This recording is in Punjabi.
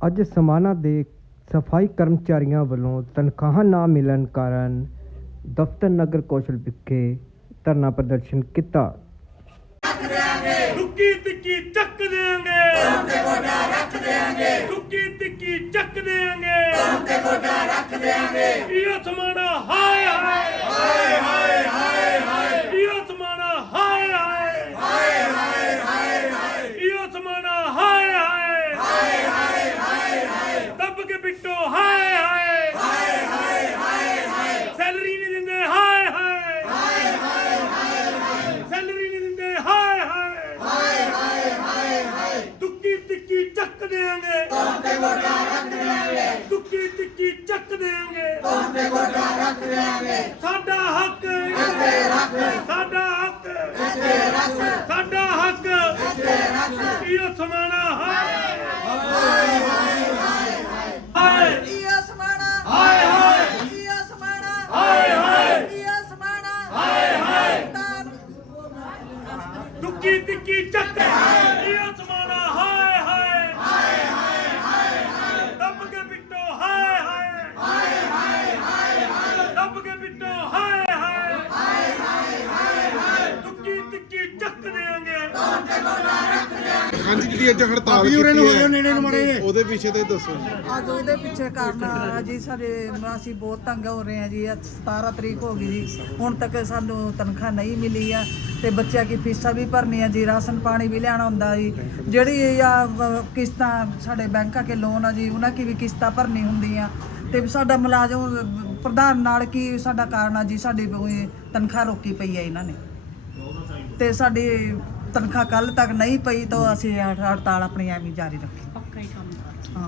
ਅੱਜ ਸਮਾਣਾ ਦੇ ਸਫ਼ਾਈ ਕਰਮਚਾਰੀਆਂ ਵੱਲੋਂ ਤਨਖਾਹਾਂ ਨਾ ਮਿਲਣ ਕਾਰਨ ਦਫ਼ਤਰ ਨਗਰ ਕੌਸ਼ਲ ਵਿਖੇ ਧਰਨਾ ਪ੍ਰਦਰਸ਼ਨ ਕੀਤਾ। ਟੁੱਕੀ ਟਿੱਕੀ ਚੱਕ ਦੇਾਂਗੇ ਤੇ ਗੋਡਾ ਰੱਖ ਦੇਾਂਗੇ ਟੁੱਕੀ ਟਿੱਕੀ ਚੱਕ ਦੇਾਂਗੇ ਤੇ ਗੋਡਾ ਰੱਖ ਦੇਾਂਗੇ ਇਹ ਸਮਾਣਾ ਹਾਏ ਹਾਏ ਹਾਏ ਹਾਏ ਹਾਏ ਹਾਏ ਇਹ ਸਮਾਣਾ ਹਾਏ ਹਾਏ ਹਾਏ ਹਾਏ ਹਾਏ ਹਾਏ ਇਹ ਸਮਾਣਾ ਹਾਏ ਹਾਏ ਹਾਏ ਹਾਏ ਹਾਏ ਹਾਏ ਦੱਬ ਕੇ ਬਿੱਟੋ ਹਾਏ ਹਾਏ ਹਾਏ ਹਾਏ ਹਾਏ ਹਾਏ ਸੈਲਰੀ ਨਹੀਂ ਦਿੰਦੇ ਹਾਏ ਹਾਏ ਹਾਏ ਹਾਏ ਹਾਏ ਸੈਲਰੀ ਨਹੀਂ ਦਿੰਦੇ ਹਾਏ ਹਾਏ ਤੁੱਕੀ ਤਿੱਕੀ ਚੱਕ ਦੇਾਂਗੇ ਤੁਹਾਡੇ ਗੋਡਾ ਰੱਖ ਦੇਾਂਗੇ ਤੁੱਕੀ ਤਿੱਕੀ ਚੱਕ ਤੁਹਾਡੇ ਗੋਡਾ ਰੱਖ ਦੇਾਂਗੇ ਸਾਡਾ ਹੱਕ ਇੱਥੇ ਰੱਖ। ਸਾਡਾ ਹੱਕ ਇੱਥੇ ਰੱਖ। ਸਾਡਾ ਹੱਕ ਇੱਥੇ ਰੱਖ। ਸਮਾਣਾ ਹਾਏ ਹਾਏ। ਹਾਏ ਈਆ ਸਮਾਣਾ ਹਾਏ ਹਾਏ ਈਆ ਸਮਾਣਾ ਹਾਏ ਹਾਏ ਈਆ ਸਮਾਣਾ ਹਾਏ ਹਾਏ ਤਾਂ ਦੁੱਕੀ ਤਿੱਕੀ ਚੱਕ ਇਹ ਸਮਾਣਾ ਹਾਏ ਹਾਏ ਹਾਏ ਹਾਏ ਹਾਏ ਦੱਬ ਕੇ ਬਿੱਟੋ ਹਾਏ ਹਾਏ ਹਾਏ ਹਾਏ ਹਾਏ ਦੱਬ ਕੇ ਬਿੱਟੋ ਹਾਏ ਹਾਏ ਹਾਏ ਹਾਏ ਹਾਏ ਦੁੱਕੀ ਤਿੱਕੀ ਚੱਕ ਦੇਾਂਗੇ ਹਾਂਜੀ ਜਿਹੜੀ ਅੱਜ ਹੜਤਾਲ ਕੀਤੀ ਹੈ। ਉਹਦੇ ਪਿੱਛੇ ਤੇ ਦੱਸੋ ਅੱਜ ਉਹਦੇ ਪਿੱਛੇ ਕਾਰਨ ਆ ਜੀ ਸਾਡੇ ਅਸੀਂ ਬਹੁਤ ਤੰਗ ਹੋ ਰਹੇ ਆ ਜੀ। ਅੱਜ 17 ਤਰੀਕ ਹੋ ਗਈ ਜੀ। ਹੁਣ ਤੱਕ ਸਾਨੂੰ ਤਨਖਾਹ ਨਹੀਂ ਮਿਲੀ ਆ ਤੇ ਬੱਚਿਆਂ ਦੀ ਫੀਸਾਂ ਵੀ ਭਰਨੀਆਂ ਜੀ। ਰਾਸ਼ਨ ਪਾਣੀ ਵੀ ਲਿਆਣਾ ਹੁੰਦਾ ਜੀ। ਜਿਹੜੀ ਆ ਕਿਸ਼ਤਾਂ ਸਾਡੇ ਬੈਂਕਾਂ ਕੇ ਲੋਨ ਆ ਜੀ ਉਹਨਾਂ ਕੀ ਵੀ ਕਿਸ਼ਤਾਂ ਭਰਨੀ ਹੁੰਦੀਆਂ। ਤੇ ਸਾਡਾ ਮੁਲਾਜ਼ਮ ਪ੍ਰਧਾਨ ਨਾਲ ਕੀ ਸਾਡਾ ਕਾਰਨ ਆ ਜੀ? ਸਾਡੀ ਤਨਖਾਹ ਰੋਕੀ ਪਈ ਆ ਇਹਨਾਂ ਨੇ। ਤੇ ਸਾਡੀ ਤਨਖਾਹ ਕੱਲ ਤੱਕ ਨਹੀਂ ਪਈ ਤਾਂ ਅਸੀਂ ਹੜਤਾਲ ਆਪਣੀ ਐਵੇਂ ਜਾਰੀ ਰੱਖੀ।